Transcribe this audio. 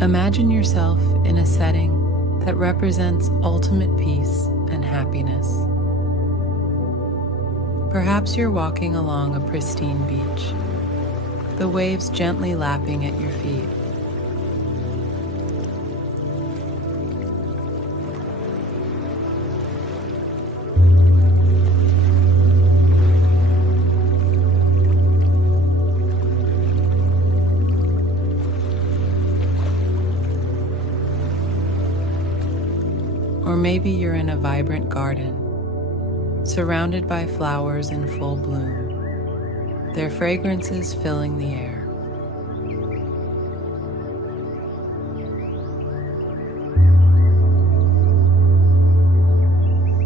Imagine yourself in a setting that represents ultimate peace and happiness. Perhaps you're walking along a pristine beach, the waves gently lapping at your feet. Or maybe you're in a vibrant garden, surrounded by flowers in full bloom, their fragrances filling the air.